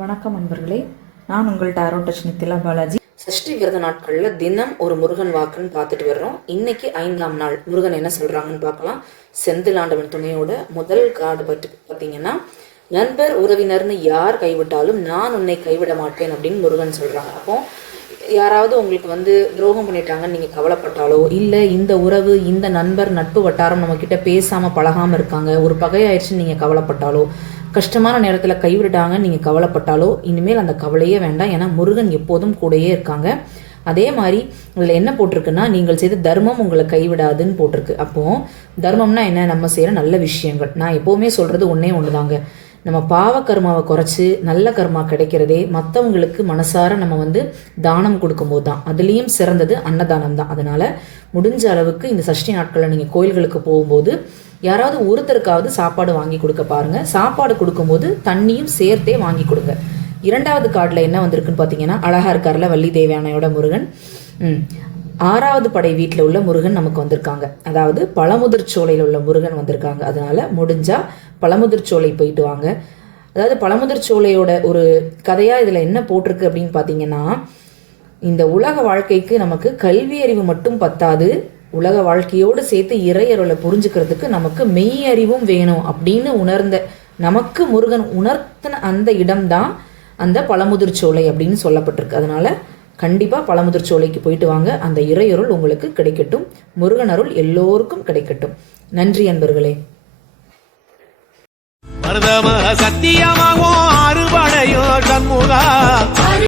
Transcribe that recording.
வணக்கம் நண்பர்களே, நான் உங்கள் டாரோ டச் நித்திலா பாலாஜி. சஷ்டி விரத நாட்கள்ல தினம் ஒரு முருகன் வாக்குன்னு பார்த்துட்டு வர்றோம். இன்னைக்கு 5ஆம் நாள் முருகன் என்ன சொல்றாங்கன்னு பார்க்கலாம். செந்திலாண்டவன் துணையோட முதல் கார்டு பற்றி பார்த்தீங்கன்னா, நண்பர் உறவினர்னு யார் கைவிட்டாலும் நான் உன்னை கைவிட மாட்டேன் அப்படின்னு முருகன் சொல்றாங்க. அப்போ யாராவது உங்களுக்கு துரோகம் பண்ணிட்டாங்கன்னு நீங்கள் கவலைப்பட்டாலோ, இல்லை இந்த உறவு இந்த நண்பர் நட்பு வட்டாரம் நம்மக்கிட்ட பேசாமல் பழகாமல் இருக்காங்க, ஒரு பகையாயிடுச்சுன்னு நீங்கள் கவலைப்பட்டாலோ, கஷ்டமான நேரத்தில் கைவிட்டாங்கன்னு நீங்கள் கவலைப்பட்டாலோ, இனிமேல் அந்த கவலையே வேண்டாம். ஏன்னா முருகன் எப்போதும் கூடயே இருக்காங்க. அதே மாதிரி இதில் என்ன போட்டிருக்குன்னா, நீங்கள் செய்த தர்மம் உங்களை கைவிடாதுன்னு போட்டிருக்கு. அப்போது தர்மம்னா என்ன? நம்ம செய்கிற நல்ல விஷயங்கள். நான் எப்போவுமே சொல்கிறது ஒன்று தாங்க, நம்ம பாவ கர்மாவை குறைச்சி நல்ல கர்மா கிடைக்கிறதே மற்றவங்களுக்கு மனசார நம்ம தானம் கொடுக்கும்போது தான். அதுலேயும் சிறந்தது அன்னதானம் தான். அதனால் முடிஞ்ச அளவுக்கு இந்த சஷ்டி நாட்களில் நீங்கள் கோயில்களுக்கு போகும்போது யாராவது ஒருத்தருக்காவது சாப்பாடு வாங்கி கொடுக்க பாருங்கள். சாப்பாடு கொடுக்கும்போது தண்ணியும் சேர்த்தே வாங்கி கொடுங்க. 2வது கார்டில் என்ன வந்திருக்குன்னு பார்த்தீங்கன்னா, அழகா இருக்கார்ல வள்ளி தேவயானையோட முருகன். 6வது படை வீட்டில் உள்ள முருகன் நமக்கு வந்திருக்காங்க. அதாவது பழமுதிர்ச்சோலையில் உள்ள முருகன் வந்திருக்காங்க. அதனால முடிஞ்சா பழமுதிர்ச்சோலை போயிட்டு வாங்க. அதாவது பழமுதிர்ச்சோலையோட ஒரு கதையாக இதில் என்ன போட்டிருக்கு அப்படின்னு பார்த்தீங்கன்னா, இந்த உலக வாழ்க்கைக்கு நமக்கு கல்வி அறிவு மட்டும் பத்தாது, உலக வாழ்க்கையோடு சேர்த்து இறையருளை புரிஞ்சுக்கிறதுக்கு நமக்கு மெய் அறிவும் வேணும் அப்படின்னு உணர்ந்த நமக்கு முருகன் உணர்த்தின அந்த இடம்தான் அந்த பழமுதிர்ச்சோலை அப்படின்னு சொல்லப்பட்டிருக்கு. அதனால கண்டிப்பாக பழமுதிர்ச்சோலைக்கு போயிட்டு வாங்க. அந்த இறையருள் உங்களுக்கு கிடைக்கட்டும். முருகன் அருள் எல்லோருக்கும் கிடைக்கட்டும். நன்றி அன்பர்களே. சத்தியமாகும் அறுபடையோ சண்முகா